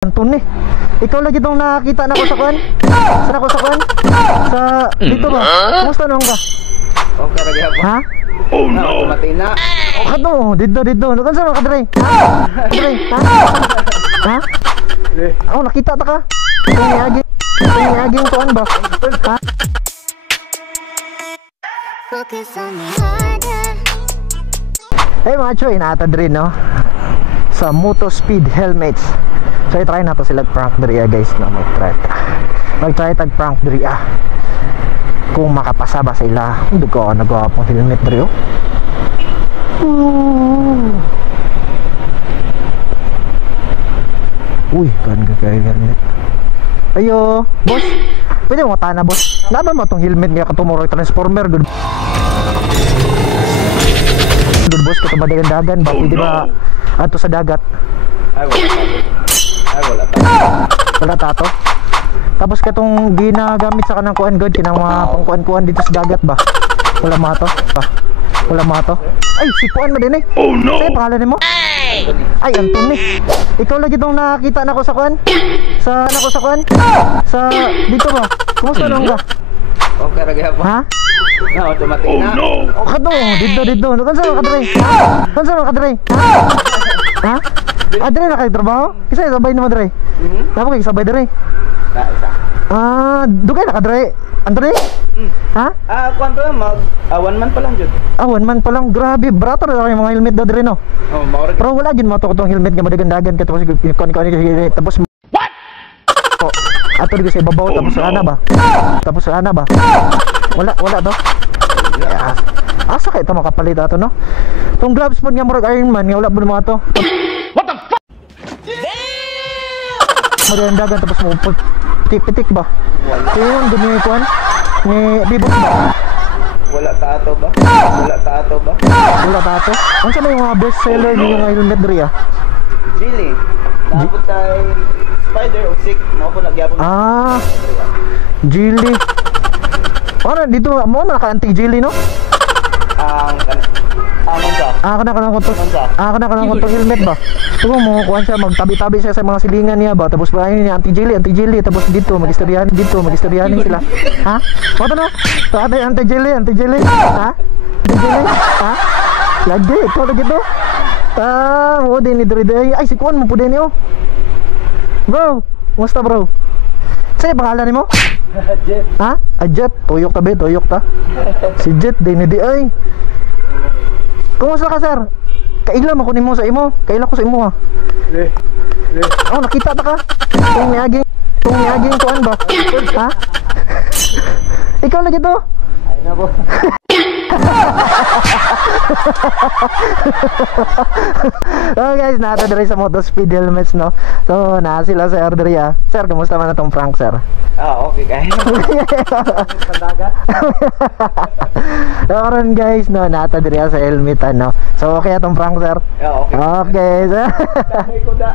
Anton eh. Ikaw lagi itong nakakita na ko sa kuan? Sa ako sa kuan? Sa dito ba? Kumusta naman ka? Okay, lagi ako. Ha? Oh no! Matay na. O ka to, dito. Nukan sa mga kadre? Kadre? Ha? Ako nakita ta ka? Ito yung aging kuan ba? Ha? Hey mga choy, naatad rin no? Sa Moto Speed Helmets. So i-try na to sila prank diri guys no, mag-try tag prank diri kung makapasa ba sila. Hindi ko nagwapong helmet diri Uy, kan ka kay helmet. Ayo, boss. Pwede mo tana boss. Naba mo tong helmet nga katumoro transformer good. Good boss, kato madagan-dagan ba pwede ba ato sa dagat? Wala tato. Tapos katong ginagamit sa kanang kuan god kinang mga pangkuan-kuan dito sa dagat ba? Wala mato. Wala mato. Ay, sipuan mo din eh. Oh no. Say pangalan nimo? Ay, Anton eh. Ikaw lagi tong nakakita na ko sa kuan? Sa kuan? Sa dito ba? Kumusta naman ka? Okay, lagi ako. Ha? Na, automatic na. Oh no. O ka to, dito. Kan sa ka dre? Kan sa ka dre? Ha? Dre na kayo trabaho? Isa sabay naman dre. Tapos kayo sabay dre. Isa. Dugay na ka dre. Andre? Ha? Kuwan pa lang, 1 month pa lang dyan. 1 month pa lang, grabe. Brato na kayo mga helmet na dre no? Oh, maurag. Pero wala din mo itong helmet nga madagandagan ka. Tapos tapos ato di ko sa ibabaw. Tapos sa ana ba? Wala to. Asa kayo ito makapalit ato no? Itong gloves po nga murag Iron Man nga wala po mga to. What the fuck? Madagandagan tapos mo pitik ba? Yung dumi kuan ni bibot ba? Wala tato ba? Wala tato? Ano sa yung mga best seller niyo yung helmet diri Jilly. Tapos tayo Spider o Sick. Mga po nagyapon. Jilly. Ano dito mo naka anti Jilly no? Kana ko to helmet ba? Tumo mo kuan siya magtabi-tabi siya sa mga silingan niya ba tapos ba ni anti jelly tapos dito magistoryahan sila. Ha? Moto no? Tatay anti jelly. Ha? Anti jelly? Ha? Lagi ito lagi to. Mo din ni diri ay si kuan mo pud ni Bro, musta bro? Say pangalan nimo? Jet. Ha? Jet, tuyok ta. Si Jet din di ay. Kumusta ka sir? Kailan ako nimo sa imo? Kailan ko sa imo ha? Nakita ta ka? Kung niaging kuan ba? Ha? Ikaw lagi to? Ay na po. So guys, nata diri sa Moto Speed Helmets no. So na sila sa diri Sir, kumusta man atong prank sir? Okay kaya. Pandagat. Karon guys no, nata diri sa helmet ano. So okay atong prank sir? Okay. Okay sir. Dami ko da.